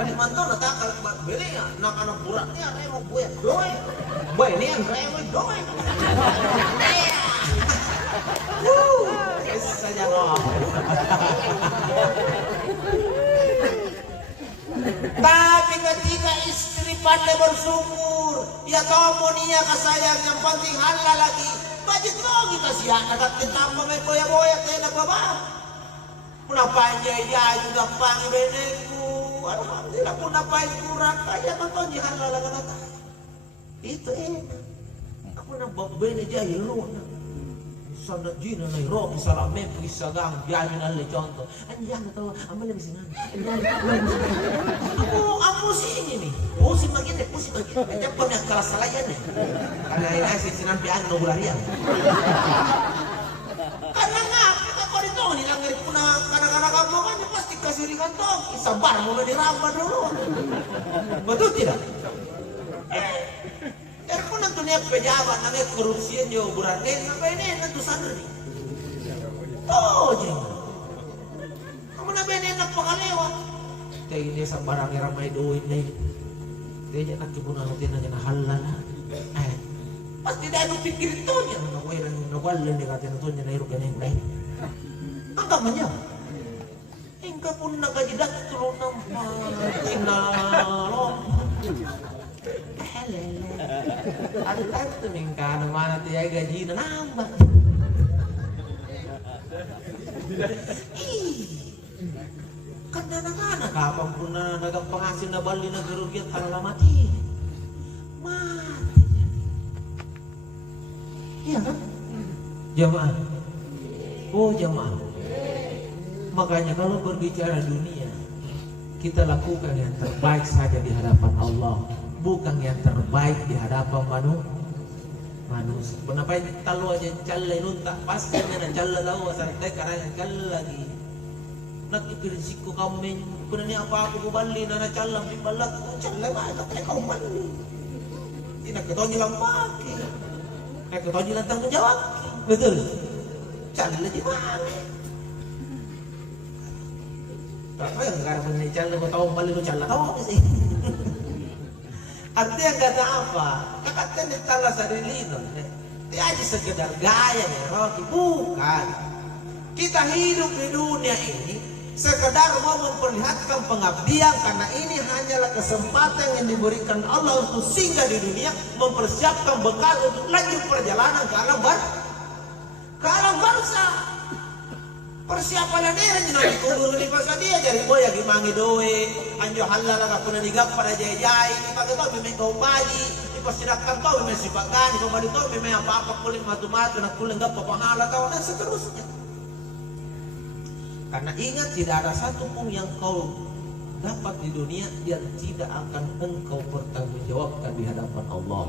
Kalimantan natakal beli ya anak-anak buraknya remo gue doy. Gue ini yang remo doy. Saja loh. Tapi ketika istri pandai bersyukur, ya kamu niya kasayang yang penting halal lagi. Bajit lagi kasih anak katin tambah may boya-boya tayo nagbaba. Punapain dia juga pangi benengku. Alhamdulillah punapain kurang kaya maton di halal lagi nata. Itu aku nababene dia hiluna. Sana jina na Rocky salame pisagang biyamin alle contoh. Andiyan na to, amal na sinan. Aku sih ini nih. Pusing magit, pusing magit. Kaya pa may kalasalayan eh. Kana ina si sinan biyan no bularian. Karena nga ako dito nilang ngirit ko na kana-kana mo kanya pasti kasirikan to. Isabar mo na diramba dulu. Betul tidak? Erko nanto niya pejabat na may korupsiyan niyo buranin na ba ini nanto sana ni. Jeng. Kamu na ba ini napakalewa? Kaya ini sa barang ramay duit na yun. Kaya niya nakibunan natin na niya na halal. Pasti dahil nung pikir ito niya nawala niya natin ito niya na hirap ganyan na yun. Ang kaman niya. Hingga po nagajidat tulong ng sinalong. Alat tuming ka naman at iya gaji na nambah. Karena anak-anak kapang pun na nagpanghasil na bali na gerugyan tangala mati. Mati. Iya kan? Jamaah. Oh jamaah. Makanya kalau berbicara dunia, kita lakukan yang terbaik saja di hadapan Allah. Bukan yang terbaik di hadapan manusia. Kenapa talu aja calla nunta pasti na calla tahu santai karena calla lagi. Nak ipirisiko kami pernah ni apa aku balik na calla pimbalat calla mana kayak kau mandi. Tidak ketahuan lang pakai. Kayak ketahuan lang tanggung jawab. Betul. Calla di mana? Apa yang karena pernah calla kau tahu balik lu calla tahu sih. Artinya kata apa? Kakaknya ditala sa rilino. Dia aja sekedar gaya ya Rocky. Bukan. Kita hidup di dunia ini sekedar mau memperlihatkan pengabdian karena ini hanyalah kesempatan yang diberikan Allah untuk singgah di dunia, mempersiapkan bekal untuk lanjut perjalanan ke alam bangsa. Persiapan ini hanya dikubur di pasar dia jadi boy lagi mangi doe anjo halal ka puna nigap pada jaya-jaya ini pakai to may kau pagi ipasirakan to may sipagan ko bali to may apa-apa kuling matu-matu nak kuling gap papahala tao dan seterusnya. Karena ingat tidak ada satu pun yang kau dapat di dunia yang tidak akan engkau pertanggungjawabkan di hadapan Allah.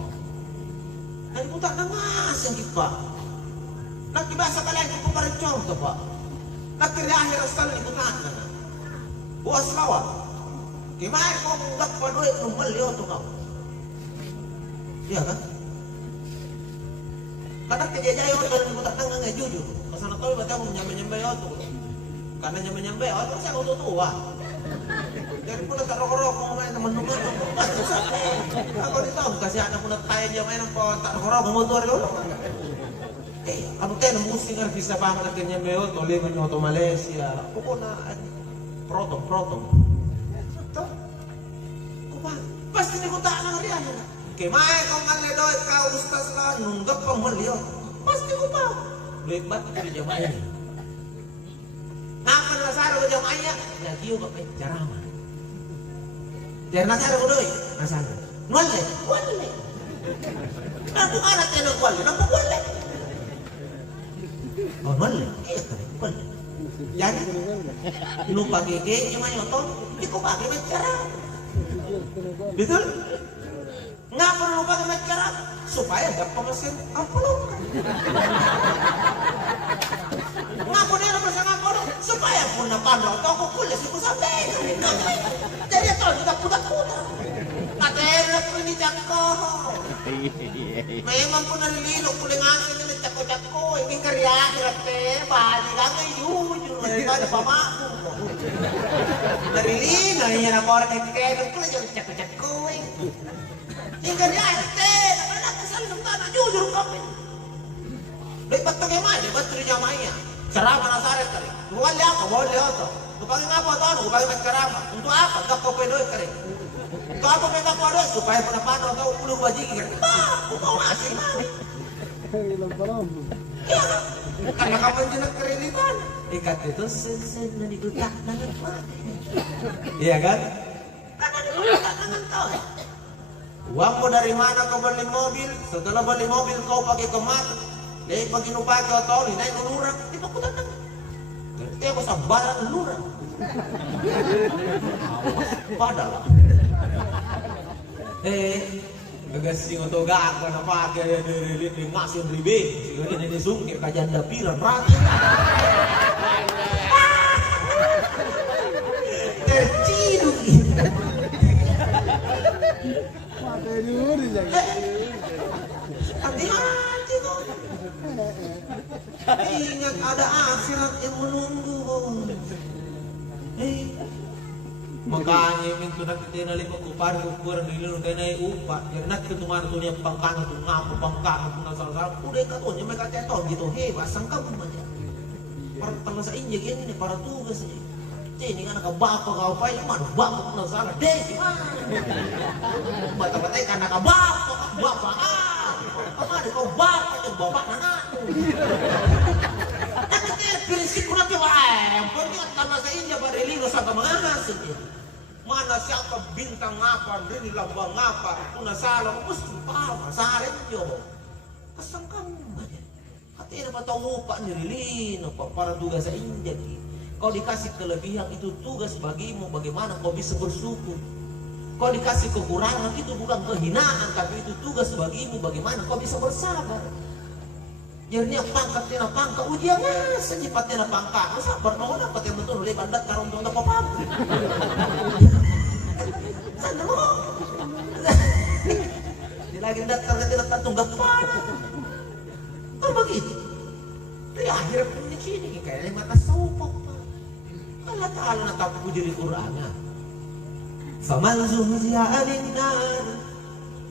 Dan itu tak namas yang kita. Nak dibahasa kalian itu pada contoh Pak. Akhirnya akhir sekali ikutan buas lawan gimana kau menggap pada duit numbal dia untuk kau iya kan kadang kejayaan orang ikutan nggak jujur kesana tahu baca mau nyampe untuk karena nyampe itu saya untuk tua jadi pun tak rokok main teman-teman aku ditahu kasih anak pun tanya dia main apa tak rokok motor dulu. Ano tayo musti nga visa pa ang natin niya mayo tole man to Malaysia kuko na protom to kupa pasti ni kuta na riyan kay may kung ang ledo ka ustas la nunggap pa mo liyo pasti kupa lebat ka diya may ngapa na saro diya may nagiyo ka may jarama der na saro doy nasano wala na kung anak tayo wala na wala. Oh wala, wala. Yan, nung pagiging yung mayo to, hindi ko bagay magkara. Betul? Nga po nung bagay magkara, supaya dapat masin ang pulong. Nga po nila masin ang pulong, supaya po napanaw to ako kulis ko sa pena. Jadi ito, puta-puta. Katero po ni Jaco. Mayman po nalililo, kulingangin nila Jaco-Jaco. Hindi karya, hirate, bali ka ngayon. May bali pamako mo. Dari lina niya na korek kaya ko lang cek kuy. Hingga dia teh, nak kesal ng tanah jujur kami. Lebat bagaimana? Lebat ceramahnya. Ceramah nasaret kali. Wala ako, wala ako. Supaya ngapa tahu? Supaya menceramah. Untuk apa? Gak kau pedoy kali. Untuk apa mereka pedoy? Supaya penapano kau puluh bajiki kali. Aku mau ngasih mah. Ya, karena kamu jenak kerilitan. Ikat itu sen dan digutak dengan mati. Iya kan? Karena digutak dengan kau. Uangmu dari mana kau beli mobil? Setelah beli mobil kau pakai kemat. Jadi pagi nu pakai atau ini naik lurang. Itu aku datang. Kerti aku sabaran lurang. Padahal. Gagasing atau gak aku na pakai dari ngasin ribing. Siguro ini sungkir kajian dapiran rati. Terciduk. Hati-hati kok. Ingat ada akhirat yang menunggu. Makanya mintu nak kita nali pagkupar ukuran dulu kena upah. Yang nak ketungan tu niya pangkang tu ngapu pangkang tu nasal-sal. Udah katunya mereka ceton gitu. Basang kamu aja. Para tangga sa injek ini para tugas ni. Ini kan nakabapa kau pa yung mana bapa na salah deh gimana? Bata-batay ka nakabapa bapa Kamari kau bapa yung bapa na nga. Nakikita prinsip ko na tiwa pagkat tama sa India barilino sa kamangasin niya. Mana siapa bintang ngapa rini lambang ngapa kung nasala ko gusto pa masarin niyo. Kasang kamu aja. Katanya pa tahu pa nirilino para tugas sa India. Kau dikasih kelebihan itu tugas bagimu bagaimana kau bisa bersyukur. Kau dikasih kekurangan itu bukan kehinaan tapi itu tugas bagimu bagaimana kau bisa bersabar. Jadi pangkat tina pangkat ujian senyipat tina pangkat. Sabar mau dapat yang betul oleh bandat karung tuh tak apa. Sana mo. Dilagi datar ke tina tunggak pada. Kan begitu. Di akhir pun di sini kayaknya mata sopok. Allah Ta'ala natapu diri Qur'ana faman zuhziya 'anil nar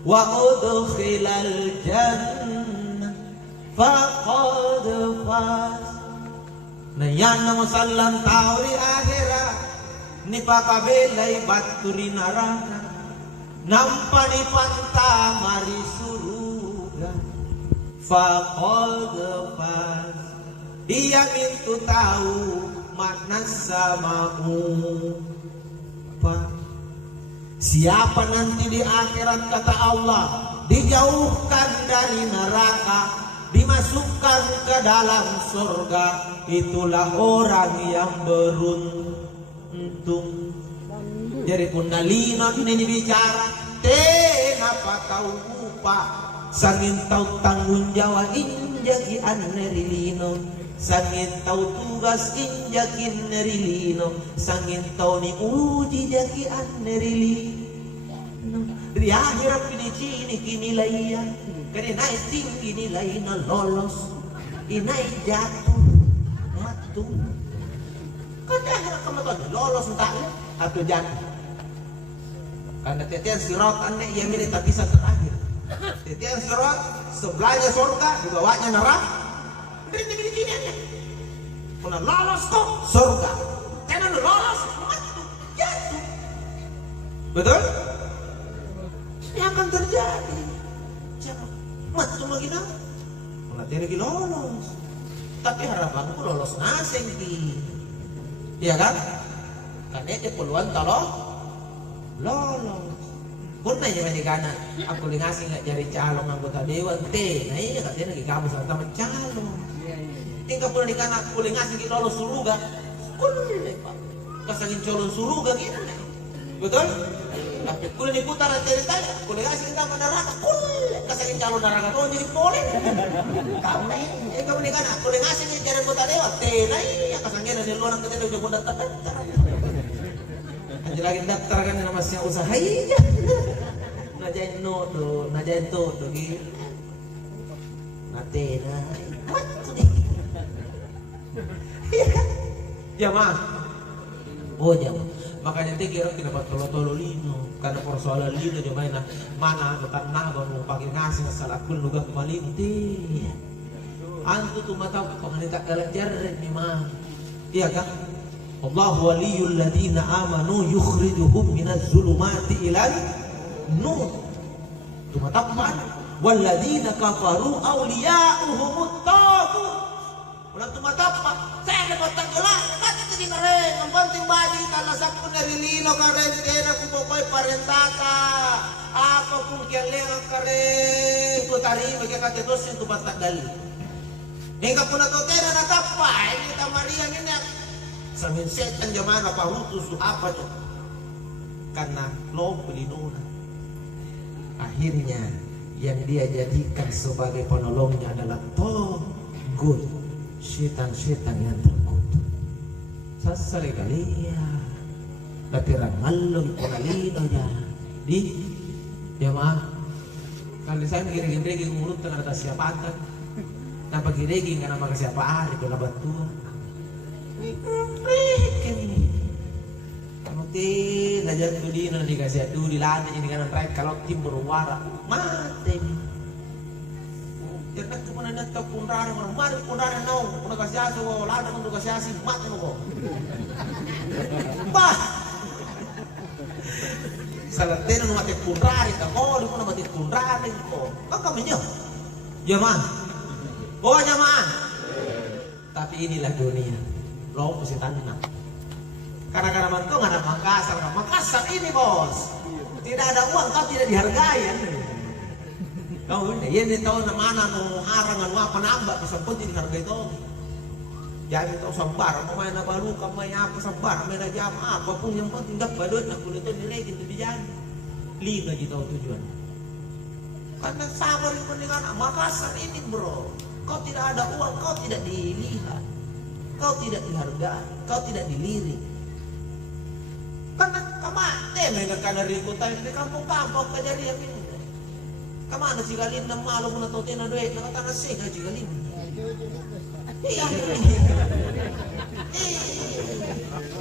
wa udkhilal jannah faqad faz na yan na musallam tao di akhirat ni pakabelay baturi naraka nampani panta mari suruga faqad faz iya mintu tahu makna samamu apa? Siapa nanti di akhirat kata Allah dijauhkan dari neraka dimasukkan ke dalam surga itulah orang yang beruntung. Jadi kundalina ini bicara kenapa kau lupa sangin tahu tanggung jawab injaki anerilino sangin tahu tugas injakin nerilino sangin tahu ni uji jaki anerilino di akhirat ini kini laya karena naik tinggi nilai na lolos inai jatuh matung kada akhirat kamu tahu lolos entah atau jatuh karena tetian sirat aneh yang milih tapisan terakhir tetian sirat sebelahnya surga di bawahnya neraka. Ini gini aja. Kena lolos kok surga. Karena lolos mati jatuh. Betul? Ini akan terjadi. Siapa? Mati cuma kita. Mati lagi lolos. Tapi harapanku lolos ngasing di. Iya kan? Karena dia peluang kalau lolos. Pernah ya menikana. Aku ngasih nggak jadi calon anggota dewan. Nah ini katanya lagi kamu sama calon. Tinggal pula dikana boleh ngasih kita lolos suruga, boleh pak, kasangin calon suruga gitu, betul? Tapi boleh diputar ceritanya, boleh ngasih kita neraka, boleh kasangin calon neraka tuh jadi boleh. Kamu ini, kamu dikana boleh ngasih kita jalan kota lewat, tenai ya kasangin dari luar kita udah mau daftar. Aja lagi daftar kan nama siapa usaha aja, najain tuh gitu, natena, what? Ya mah, Oh jangan. Makanya tegi orang tidak dapat tolo-tolo lino karena persoalan lino dia main mana tanah baru pakai ngasih salah pun luga kemalinti. Antu tuh mata penganita kalajar memang. Iya kan? Allah waliyul ladina amanu yukhrijuhum minaz zulumati ilal nur. Tuh mata pan. Walladina kafaru awliya'uhumut taghut. Ulang tuh mata pan. Saya dapat tanggalan. Karen, ang banting badi talasak ko na rilino karen kaya kung poko'y parentata apa kung kialengan karen tutari magkakatitos yung tupatagal hingga po na to kaya natapa ini Maria nina sa minsetan jaman na pahutos apa to karena loob pelinuna akhirnya yang dia jadikan sebagai penolongnya adalah togut setan-setan yang terkutuk sasali kaliya latirang ngalog ipunalino niya di jamaah kali saya giring-giring mulut tengah atas siapatan na pagiriging nga na magkasiapaan ito na bantuan kamutin na dyan ko din na dikasih atu dilana ini kan right kalau tim berwara mati yan nagtupunan na ito punrara mo mari punrara na kung nagkasyaso ko wala na kung nagkasyasi mati mo ko bah salatena no mati punrara ko di mo na mati punrara ko kung kami nyo jamaah oh jamaah tapi inilah dunia lo mesti tanam karena mantu nggak ada Makassar ini bos tidak ada uang kau tidak dihargai kau ini tahu mana no harangan apa nambah kesempatan jadi harga itu jadi tahu sambar mau main apa lu kamu main apa sambar main aja apapun yang penting dapat duit aku itu nilai gitu dijadi lima juta tujuan karena sabar itu dengan Makassar ini bro kau tidak ada uang kau tidak dilihat kau tidak dihargai kau tidak dilirik karena kamate mereka karena rikutan di kampung-kampung kejadian ini kamana si Galin na malo mo na to tinadoy nakatanga siga si Galin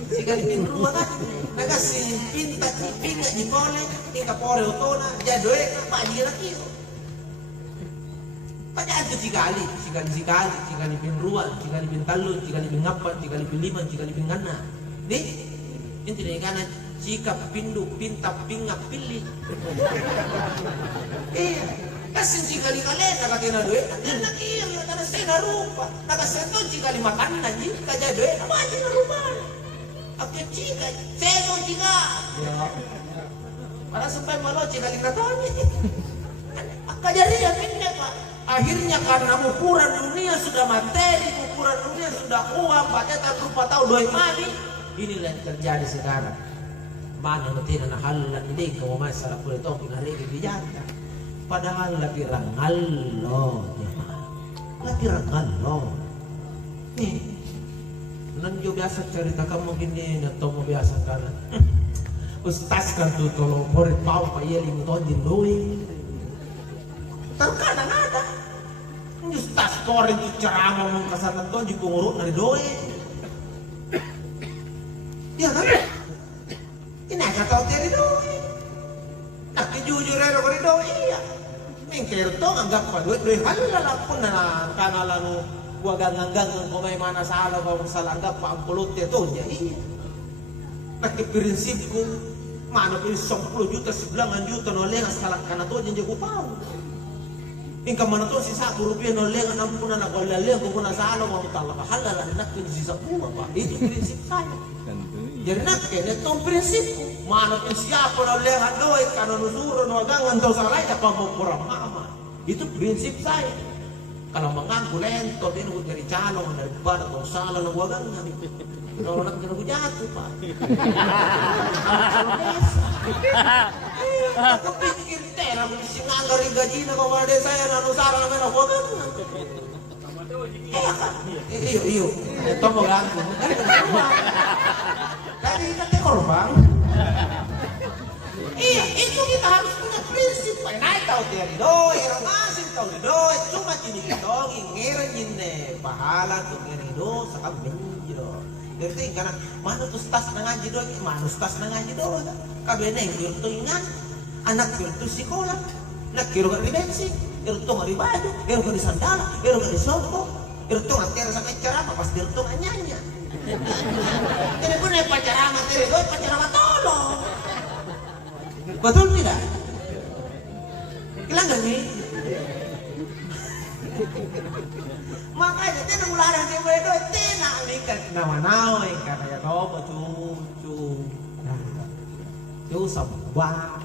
si Galin rumah kan nagasi pinta di pole tika pore otona jadoy pa di laki padaan to si Galin pinruan si Galin pintalon si Galin pingapat si Galin pinliman si Galin pingana di inti na ikana jika pindu pinta pinga pilih kasi kali-kali nakatina duit anak iya yung tanasay na rupa nakasenton kali makan na jika kaja duit apa na rupa akit jika seno jika para sampai malo jika likatoni kajarian ini pak akhirnya karena ukuran dunia sudah materi ukuran dunia sudah uang paketan rupa tahu doi mani inilah yang terjadi sekarang mana natin na halan hindi ko masalah kulit ito pinarigi bijata padahal lagi rangalo nandiyo biasa cerita kamu gini na mo biasa ka na ustas kan tutulong porit pao payeling ito din doing terkadang ada ustas porit yung carama mong kasatan to di pungurut na doing ya kan ini kata dari doi nak jujur ada dari doi iya mingkir to anggap pa duit halala pun na kanalanu gua ganggang kung may mana sa alaw kung salanggap pa ang pulot ito iya nakiprinsip ko mana ko yung 10 juta 9 juta no lengas kalak ka na to dyan ko pa ingka mana to si 1 rupiah no lengas ang puna na wala lengas kung na sa alaw kung talaka halala nakin si sa puma pa itu prinsip saya jadi nak itong prinsip mana pun siapa na lengas doy kanonusuro no agangan daw sa lain na pamupurang mama itu prinsip saya kalau mengangku lento din ko dari calong na iba na salah ng wagang na no nak ko jatuh pa ako pikir tela mo sinanggar gaji na ko wala saya na no salah na wagang iyo ito mo ganggu dari kita korban iya itu kita harus punya prinsip naik tahu dari doi ngasih tahu dari doi cuma ini dong ngirin pahala tuh ngiri do sakam benjiro Dari karena mana tuh tas nangaji doang, mana tas nangaji doang. Kabeh neng biar tuh ingat, anak biar tuh sekolah, nak kira kan di bensin, kira tuh nggak di baju, kira kan di sandal, kira kan di soko, kira tuh nggak kira sampai ceramah pas kira tuh nggak nyanyi. Jadi pun yang pacaran materi doang, pacaran tolong. Betul tidak? Hilang gak nih? Makanya dia ngelarang dia bedo, tina nikat nama-nama karena ya kau cucu, itu sabar,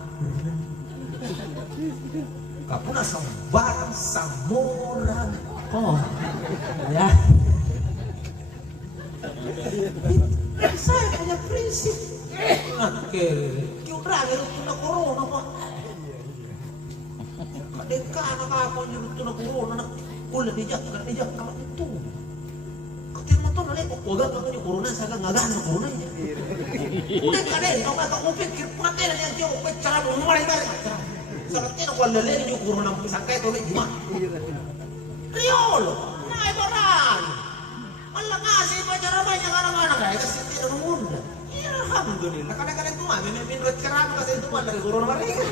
kamu nak sabar samuran, oh, ya. Saya punya prinsip, oke, kau berani lu punya corona kok? Kadeka anak apa yang punya corona nak? Ulah dijak amat itu. Ketika motor nalik oga kamu di corona saya enggak gana corona nya. Udah kalian kau kata kau pikir paten yang dia cara mulai dari. Saratnya kau lele di corona sangkai tu cuma. Riol, naik barang. Allah ngasih pacar banyak anak-anak kayak kasih tidak muda. Ya alhamdulillah. Kadang-kadang tu mah mimin cerah kasih itu dari corona mereka.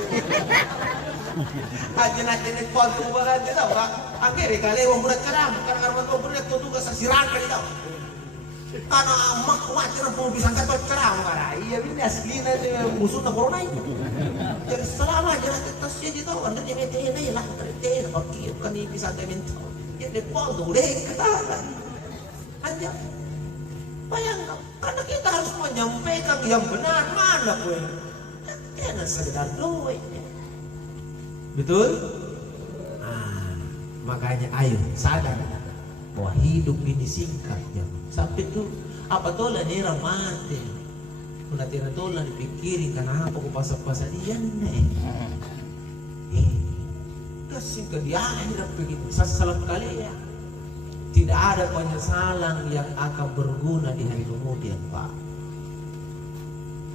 Aja-aja foto banget tau Kak. Akhirnya kali wong budak ceram karena wong budak tuh tugas sasiran kali tau. Karena mak wajar pun bisa kata ceram karena iya ini aslinya musuh corona itu. Jadi selama jalan tas jadi tahu anda jadi ini lah terteh pakai kan ini bisa minta. Jadi foto deh kata. Aja. Bayangkan karena kita harus menyampaikan yang benar mana pun. Jangan sekedar duit. Betul? Nah, makanya ayo sadar bahwa hidup ini singkat ya. Sampai tuh apa tuh lah dia mati. Udah tidak tuh lah dipikirin karena apa aku pasal-pasal dia nih. Kasih ke dia hidup begitu. Salah kali ya. Tidak ada penyesalan yang akan berguna di hari kemudian, Pak.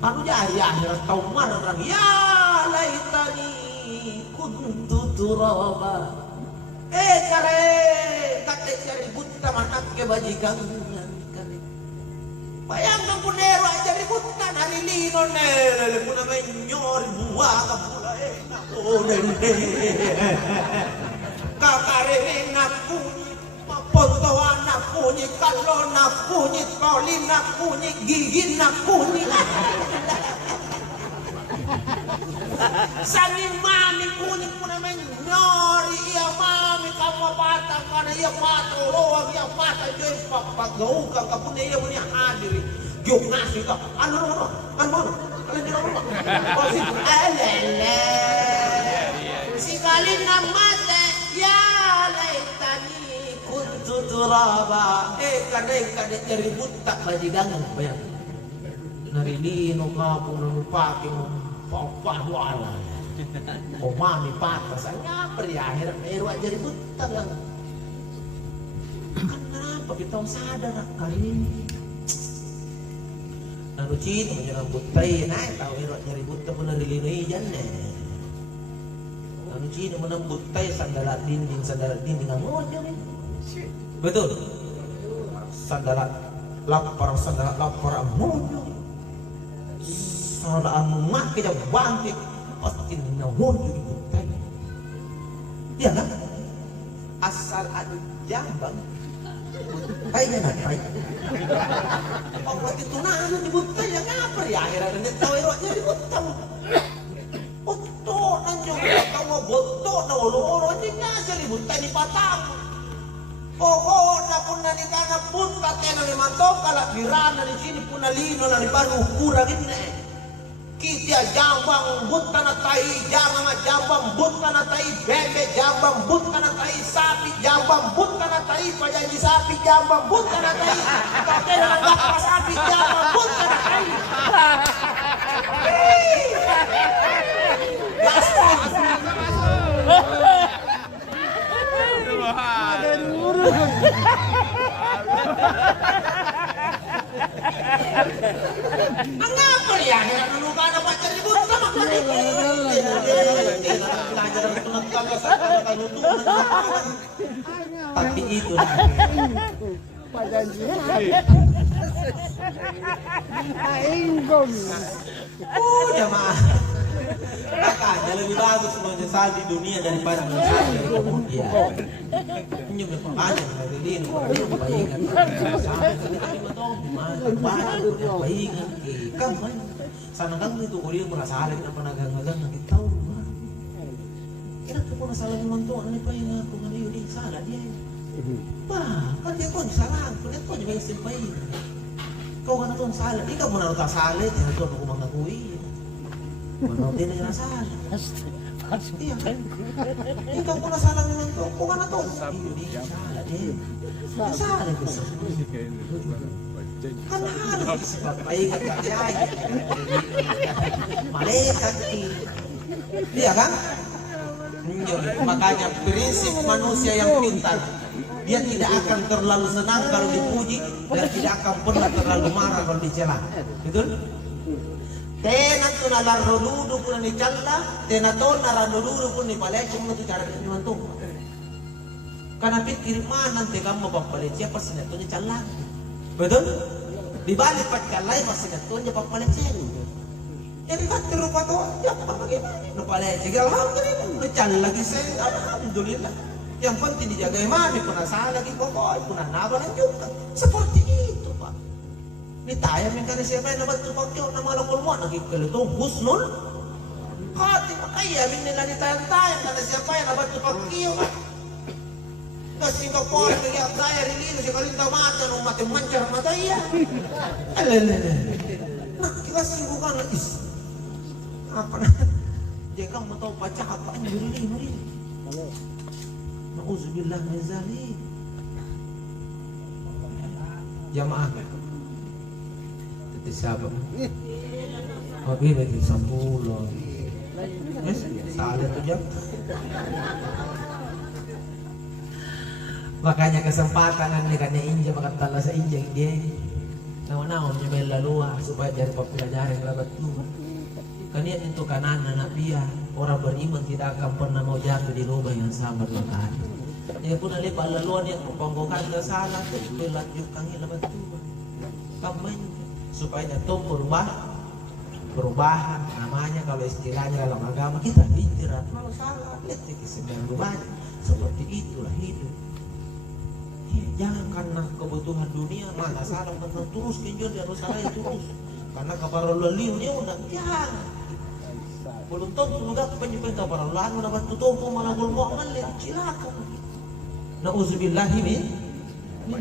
Anu jaya akhirat tahu mana orang ya laitani kuntu turaba kare kate cari buta manak ke bajikan kare bayangkan punero aja buta hari lino nele puna menyor buah kapula nende kakare naku ponto anak punyi kalau nak punyi kolin nak punyi gigi nak punyi Sani mami kuning mo naman nyori iya mami kamu patang karena iya mata roang iya mata joy papagaw ka kapun iya mo niya hadir gyok nasi ka ano kalian di rumah pasti alele si kalin na mate ya laitani kuntu turaba kadang dari buta bajigang bayang narilino ka po nanupake mo wala. O mami patas, ngapar ya akhirnya meru aja ribut lang. Kenapa kita sadar kali ini? Nanu cino menyerang putri naik tahu meru aja ribut pun nilai jane. Nanu cino menembut tay sandalat dinding ngomong nih. Betul. Sandalat lapar amunyo. Soalan mak kita bangkit pasti nawon juga tanya. Iya kan? Asal ada jambang, kayaknya nanti. Kalau itu nana dibutai ya ngapa ya akhirnya nanti tahu eroknya dibutai. Betul nanjung kamu betul na olo aja nyasa dibutai di patang. Oh, na pun na ni kana pun katena ni mantong kalau dirana di sini pun na lino na di baru kurang ini. Kita jambang buta na tai jambang buta na tai bebe jambang buta na tai sapi jambang buta na tai pajanji sapi jambang buta na tai kakek na gak sapi jambang buta na tai Mengapa ya? Luka ada pacar di buta makan ini. Tapi itu. Oh jamaah, makanya lebih bagus menyesal di dunia daripada menyesal di kemudian. Ini makanya dari ini baikkan sampai kami betul banyak baikkan kamu sana kamu itu kuliah merasa ada apa nagang-nagang nanti tahu. Kira aku pernah salah menonton ini apa yang aku nggak di salah dia. Wah, kan dia kau salah, kan kau juga simpai. Kau kan tuh salah, dia kamu naruh tak salah, dia tuh aku mengakui. Menurut dia nggak salah. Iya kan? Dia kau pernah salah menonton, kau kan tuh. Dia salah dia. Dia salah dia. Kan harus simpai kan dia. Malaikat ini. Iya kan? Makanya prinsip manusia yang pintar, dia tidak akan terlalu senang kalau dipuji dan tidak akan pernah terlalu marah kalau dicela. Betul? Tenan tu nalar rodudu pun ni calla, tenaton nalar rodudu pun ni palecung tu cara ni mantung. Karena pikir mana nanti kamu papalet siapa sinetnya calla. Betul? Di balik pakalai masih sinetnya papalet siapa. Jadi faktor rupa tu, siapa bagaimana? Palecing alhamdulillah, mecal lagi saya alhamdulillah. Yang penting dijaga iman, punah salah lagi pokok, punah nabalan juga. Seperti itu Pak. Ini tayang yang kali siapa yang nabat tu pakyo nama lang ulmo lagi kalau tu husnul hati makaya min nila ni tayang kali siapa yang nabat tu pakyo. Kasi Singapore lagi ang daya rilino si kalinta mata nung mati mancar mata iya. Nah kita singgukan lagi. Apa nah? Jangan mau tahu baca apa yang beri. Nauzubillah min zalik. Jamaah. Itu siapa? Oke, bagi sambulo. Salah tu jam. Makanya kesempatan ni kan inja makan tala sa inja dia. Naon-naon niya may lalua supaya dari pelajaran labat tu. Kanian itu kanan anak dia orang beriman tidak akan pernah mau jatuh di lubang yang sama dua kali. Dia pun ada palaluan yang pembongkar ke salah tu belanjutkan labat tu. Kamen supaya jatuh perubahan namanya kalau istilahnya dalam agama kita hijrah. Kalau salah lihat sembilan berubah seperti itulah hidup. Jangan karena kebutuhan dunia mana salah benar terus kinjol dia harus salah terus karena kabar leliunya udah jangan belum tahu sudah penyebab kabar lalu dapat tutup malah gulmo malah cilaka. Nauzubillahi min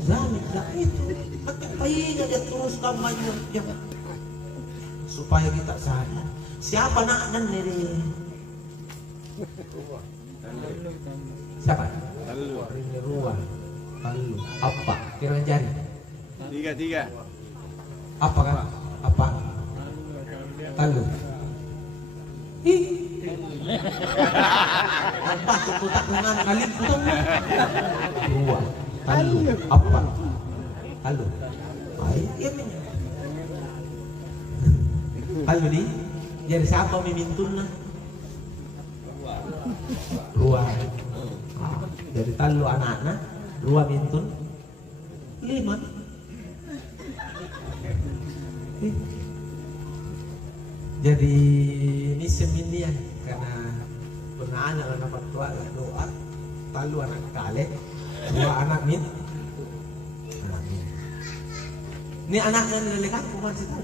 zalik itu makanya dia terus kampanye supaya kita sadar siapa nak dan ini siapa ini ruang Talu. Apa? Kira jari. Tiga. Apa kan? Apa? Talu. Ih. Apa? Kutak dengan kali putung. Dua. Talu. Apa? Talu. Baik. Iya minyak. Talu di. Jadi siapa memintun lah? Ruang. Jadi talu anak-anak. Dua bintun 5 jadi ini seminian karena pernah anak dapat tua doa talu anak kale dua anak min ini anaknya nilai aku masih tahu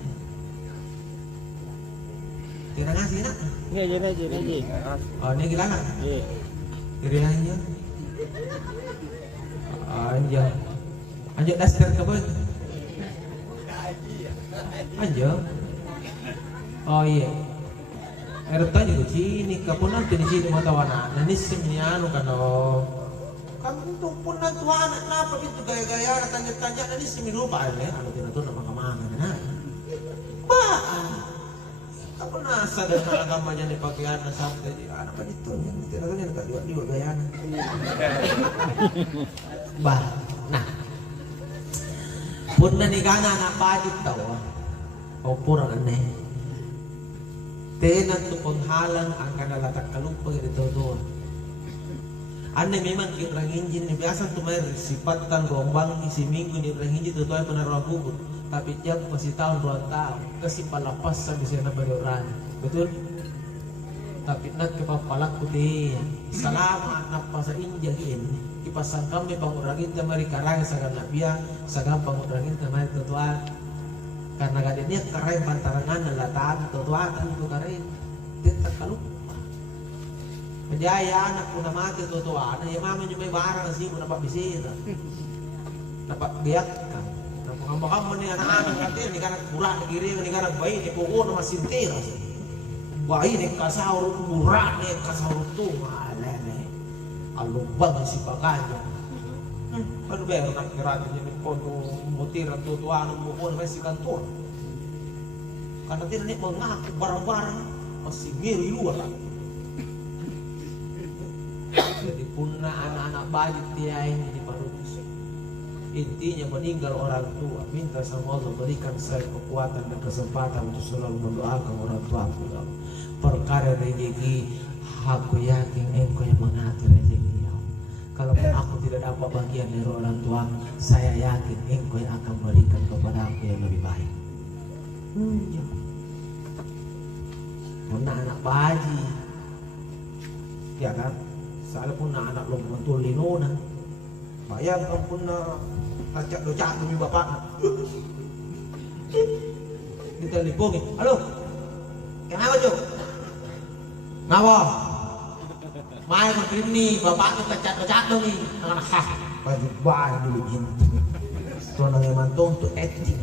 kira ngasih nak Ini. oh ini gila nggak kira aja Anjir daster ke apa? Anjir. Oh iya. Erta juga sini kapun nanti di sini mata warna. Nanti seminianu kan oh. Kamu tuh pun nanti anak kenapa gitu gaya-gaya tanya-tanya nanti semi lupa ya. Kalau tidak tuh nama kemana? Nah. Bah. Kamu nasa dengan agamanya di pakaian sampai di anak itu yang tidak ada yang tak dibuat gaya. Bah, nah, pun nanigana na pajit tao, o purang aneh. Tenan tu penghalang ang kanalatak kalupang ito doon. Ane memang kirang injin ni biasa tu may sipatan rombang isi minggu ni kirang injin tu ay panaraw kubur. tapi jam masih tahun 2 tahun kasih palapas sampai sana berorang, betul? Tapi nak kepapalaku deh selama anak pasal injak ini kipasang kami pangurangin tamari karang sagam nabiya sagam pangurangin tamari tutuan karena gak dia karai pantarangan latan tutuan itu karai dia terkalupa menjaya anak pun mati tutuan ya mama juga barang sih pun dapat bisir dapat biak kan kamu nih anak-anak nanti ini karena kurang kiri ini karena bayi ini pukul nama sintir bayi nih kasar murah nih kasar tuh malah nih alubang si pakanya baru bayar nak kira jadi kono mutir tuh anu pukul masih kantor karena tidak nih mengaku barang-barang masih ngiri luar jadi punna anak-anak bayi dia ini di parudus intinya meninggal orang tua minta sama Allah berikan saya kekuatan dan kesempatan untuk selalu mendoakan orang tua aku perkara rezeki aku yakin engkau yang mengatur rezeki ya kalau aku tidak dapat bagian dari orang tua saya yakin engkau yang akan berikan kepada aku yang lebih baik punna anak bayi ya kan soalnya punna anak lo mentul linona bayangkan punna docak demi bapak ditelepongi halo kenapa Cuk? Kenapa? Mai maghrib nih bapak tuh docak dong nih anak hah baju bayi dulu gitu tuh nangis mantung tuh acting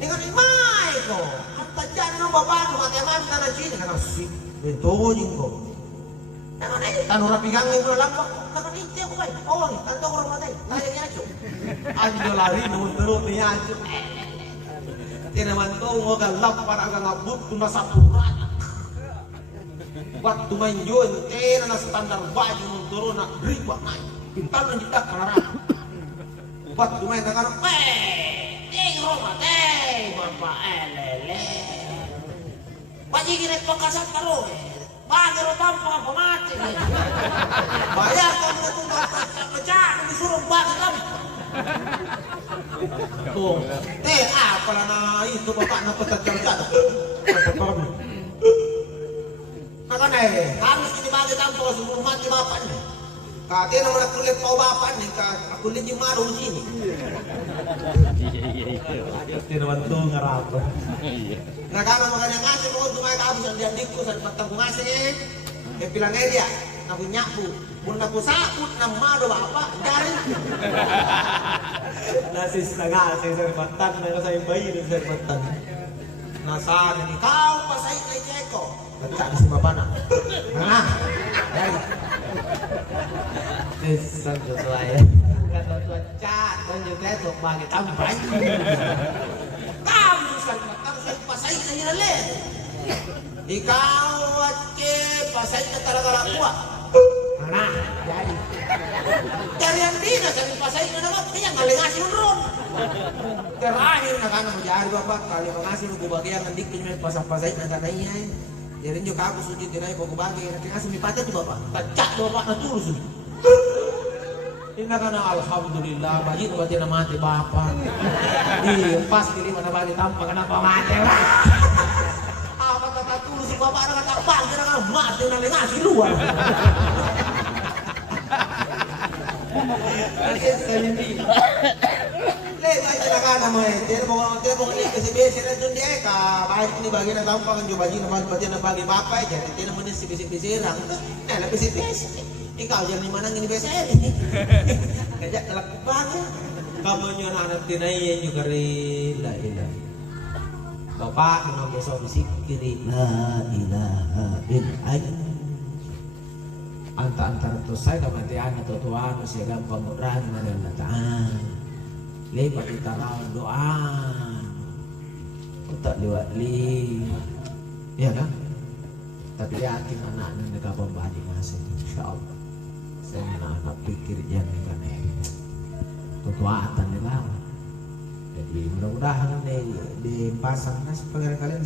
ini kan mai kok hantar jangan bapak tuh mati mati tanah sini kan asik betul kok jangan aja tanur rapi ganggu ke lampak kakak ini aku baik oh nih tante orang mati tanya aja aja lari nunggu terus nih aja tidak mantu mau galap para agak ngabut tuh nasa purat waktu main jual na standar baju turun nak riba naik pintar menjedak karena waktu main dengan rumah bapak elele baju gini pengkasat terus bagi rotampo apa mati bayar kamu itu pecah disuruh bagi kamu tuh apalah na itu bapak na pecat-pecat makanya harus dibagi tampo sebelum mati bapak nih katanya nama kulit kau bapak nih aku lihat maru sini tidak bantu ngerapa nah karena makanya ngasih mau untuk mereka habis yang dia diku saat petang ngasih dia bilang dia aku nyapu pun aku sakut nama do bapak dari nasi setengah saya petang nah saya bayi dan saya petang nah saat ini kau pasai lagi ceko tak bisa bapak nak nah dari Desan sesuai ya kan tua cat dan juga untuk bagi tambahan kamu sekarang saya pasai lagi lele ikaw at ke pasay na talaga kuha nah dari yang dina sa pasay na naman kaya ngalingasin yung ron terakhir na ka na mo jari bapak kali mangasin mo bagian ang diktin may pasay na kanaya jadi nyo kako sujud tinay ko kubagi nakingasin may patay bapak tacak bapak na tulus ina ka na alhamdulillah bayi na batin na mati bapak pas dili mo na bali tampa ka na pamati tulus si bapak na katakbang kaya nga mati na lingasin luar kasi sa hindi bayi talaga na mo tira mo kasi besi na dun diya kahit inibagi na tampang yung bayi na batin na bagi bapak jadi tira mo na si bisi-bisirang na bisi-bisi ikaw dyan ni manang inibesa kaya nalakbang kamu nyo na anak tinayin nyo kari la ilah bapak memang besok bisikiri la ilaha illallah antara tu saya kematian atau Tuhan masih gampang murah dengan datang lepas kita doa tak lewat ya kan tapi yakin anak-anak mereka pembadi masih insyaallah saya anak pikir jangan kan kekuatan dia jadi mudah-mudahan dipasang nasi pengen kalian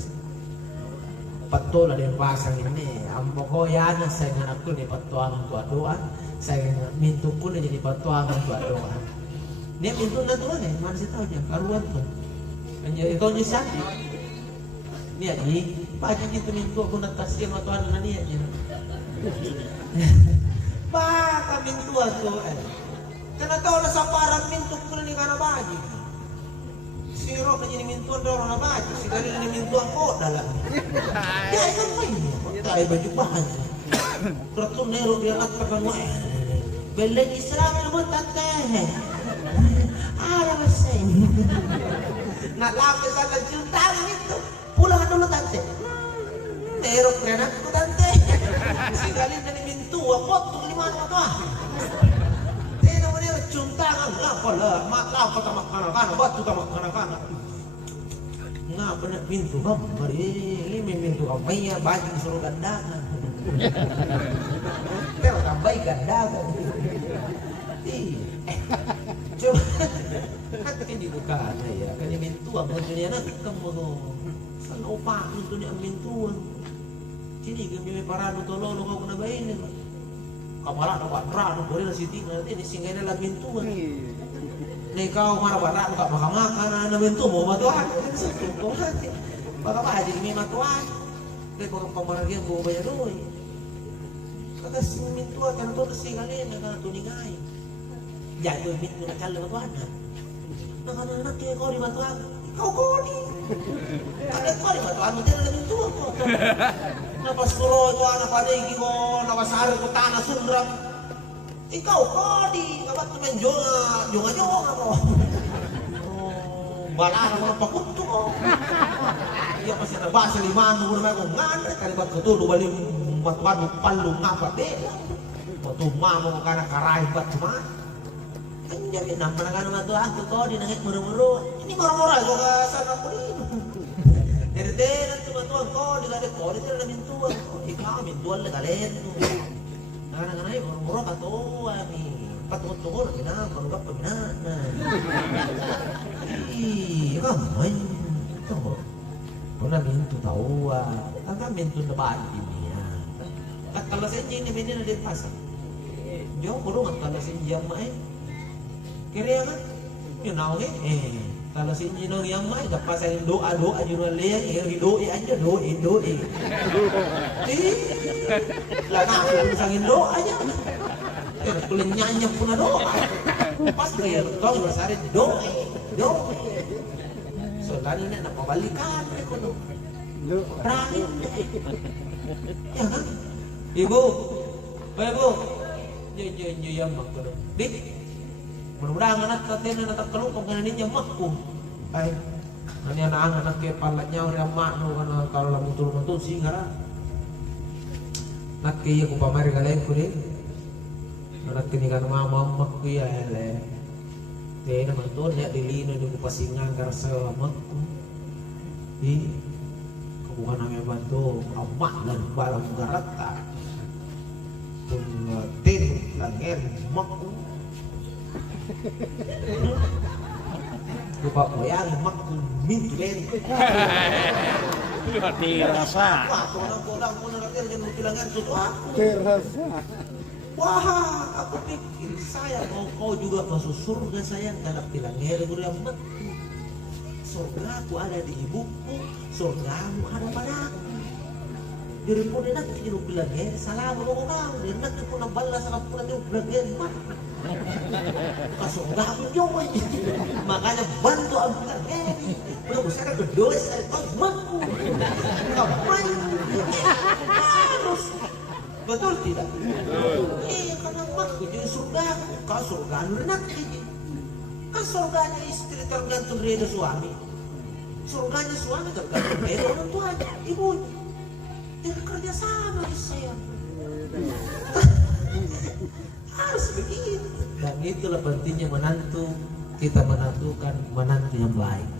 betul ada yang pasang ini ambokoyan saya ngaku nih patuan doa saya minta pun jadi patuan doa Dia mintu na tuan mana sih tahu aja karuan tuh. Anjay kau nyesat. Nia ni, pagi gitu mintu aku nak tasir sama tuan nani aja. Bah kami mintu aku. Karena tahu na saparan mintu pun ni kana baju. Siro na jadi mintu orang na baju, sekali ni mintu aku dalam. Ya itu main. Tahu baju bahan. Terus nero dia katakan wah. Bela Islam naman tateh. Ada masih. Nak lapis sa cinta itu. Pulang dulu tante. Terok kena aku tante. Sekali dari mintu aku tuh 5 apa. Tena mana cinta kan apa lah. Mak apa tamak kana batu tamak kana. Ngapa nak pintu bang? Mari ini pintu apa ya baju suruh gandakan. Pero tambay gandakan. Coba kan hindi ko kana ya kanya mintuan mo dunia na kamu sa upa mo dunia mintuan sini kami may parado tololo ko na bayin kamala na watra no bori na siting na tin singay na lang mintuan na ikaw marabara ka makamaka na mintu mo matuan sa tuko baka ba di may matuan kay baka pamaragyan ko bayaroy kagas mintuan kan to singalin na tuningay jatuh mintu na kala matuan nak kaya kau di batuan kau di ada kau di batuan mungkin ada mintu ako napas kuro itu anak pada iki ko napasari ko tanah sundrang ikaw kau di kabat tu jonga ako bala na mga pakunto ko iya pasti terbasa 5 ano na ko ngana kalibat ko to baling batuan palung ngapa de matu mo kana karay bat cuma jadi nampak kan matu aku kau di nangit muru-muru ini murah-murah kau ke sana aku ini dari tenan tu matu kau di kade kau di tenan mintuan ikaw mintuan le kalen karena ini murah-murah katu ami patut-patut orang kena berubah peminat ih kamay itu kau na mintu tahu kan mintu depan ini ya kalau saya ini ada di pasar jauh kurang kalau saya jamai kira kan you know kalau si Nino yang mai dapat saya doa juga lihat doa aja doa lah nak aku sangin doa aja kulit nyanyi pun doa pas dia tahu bersari doa so tadi nak pabalikan aku tu berani ya kan ibu yang makro dik mudah-mudahan anak katanya natap kelukong kana ninyo makku ay nani anak ke palat nyaw ri amma no kana kalau lamu turun singara nak ke ko pamari galay ko rin anak kini kan mama makku ya ele te naman to nya dilino ni ko pasingan karsa makku di kabukan ang bantu amma lan balang garata pun tin langer makku lupa ko yan makku mintu den Terasa. Kodang mo na natin yung kilangan suto ako. Terasa. Wah, aku pikir saya mau kau juga masuk surga sayang karena kilangan beramat. Surgaku ada di ibuku, surgamu ada padaku. Jadi pun dia nak hidup bilang salah mau kau, dia nak pun balas sama pun dia bilang mat. Kasih aku juga, makanya bantu aku bilang udah besar berdoa saya makku, ngapain? Harus betul tidak? Iya karena makku jadi surgaku, kau surga nanti. Kan surganya istri tergantung ridho suami, surganya suami tergantung ridho orang tuanya, ibunya. Jadi kerja sama saya. Harus begitu. Dan itulah pentingnya menantu. Kita menentukan menantu yang baik.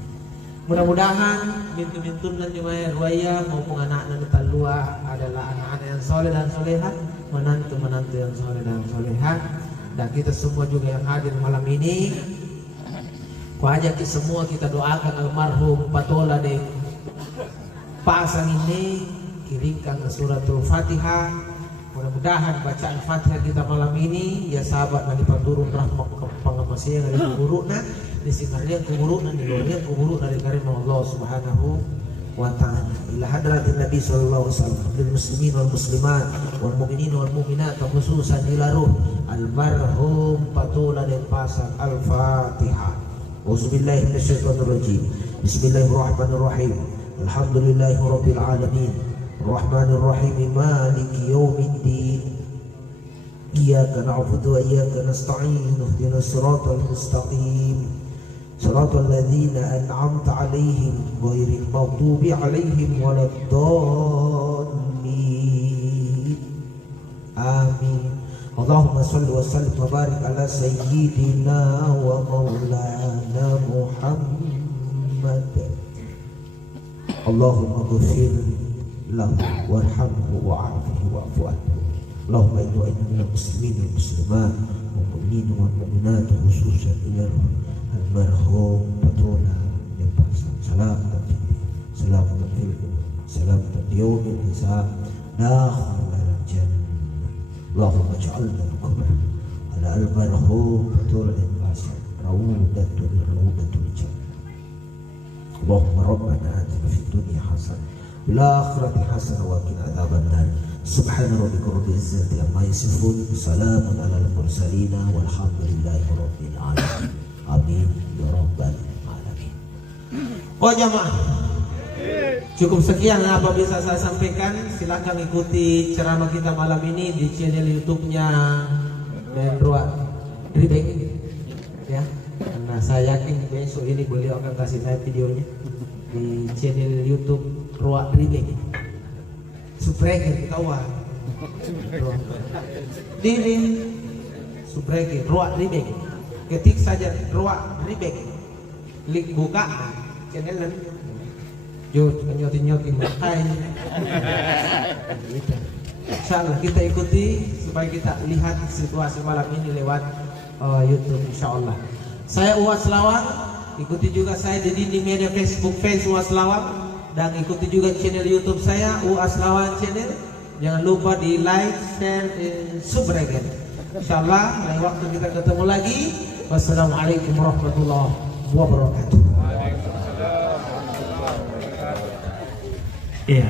Mudah-mudahan bintu-bintu dan jemaah ruaya maupun anak-anak talua adalah anak-anak yang soleh dan solehah, menantu-menantu yang soleh dan solehah. Dan kita semua juga yang hadir malam ini, ku ajak semua kita doakan almarhum Patola deh. Pasang ini kirimkan ke suratul Fatihah, Mudah-mudahan bacaan Fatihah kita malam ini ya sahabat nanti panturun rahmat pangamasya dari kuburuna di sinarian kuburuna di luar kuburuna dari karim Allah Subhanahu wa ta'ala. Ila hadratin Nabi sallallahu alaihi wasallam lil muslimin wal muslimat wal mu'minin wal mu'minat khususan ila ruh almarhum Patula Denpasar. Al-Fatihah. Auzubillahi minasyaitonir rajim. Bismillahirrahmanirrahim. Alhamdulillahirabbil alamin. Rahmanir Rahim Maliki Yaumiddin. Iyyaka na'budu wa iyyaka nasta'in. Ihdinas siratal mustaqim. Siratal ladzina an'amta 'alaihim ghairil maghdubi 'alaihim waladdallin. Amin. Allahumma shalli wa sallim wa barik ala sayyidina wa maulana Muhammad. Allahumma ghfir lahu warhamhu wa'afihi wa'fu anhu. Allahumma inna minal muslimin wal muslimat wal mu'minin wal mu'minat khususan ila almarhum Patula Denpasar. Selamat ilmu, selamat yaumil hisab, dakhilal jannah. Allahumma ij'alna al-qabr ala almarhum Patula Denpasar rawdatul jannah. Allahumma rabbana atina fid dunya hasanah fil akhirati hasanah wa qina adzabannar. Subhana rabbika rabbil izzati amma yasifun, salamun alal mursalin walhamdulillahi rabbil alamin. Amin ya rabbal alamin. Oh jamaah, cukup sekian apa bisa saya sampaikan. Silakan ikuti ceramah kita malam ini di channel YouTube-nya Mendroa Ribeng ya. Karena saya yakin besok ini beliau akan kasih saya videonya di channel YouTube Roa Ribeng. Subscribe kawan. Ini subscribe Roa Ribeng. Ketik saja Roa Ribeng. Link buka channel lain. Yo nyotin makai. Insyaallah kita ikuti supaya kita lihat situasi malam ini lewat YouTube insyaallah. Saya Uwas Lawang, ikuti juga saya di media Facebook fans Uwas Lawang, dan ikuti juga channel YouTube saya Uwas Lawang channel. Jangan lupa di like, share, dan subscribe. Insyaallah lain waktu kita ketemu lagi. Wassalamualaikum warahmatullahi wabarakatuh. Iya.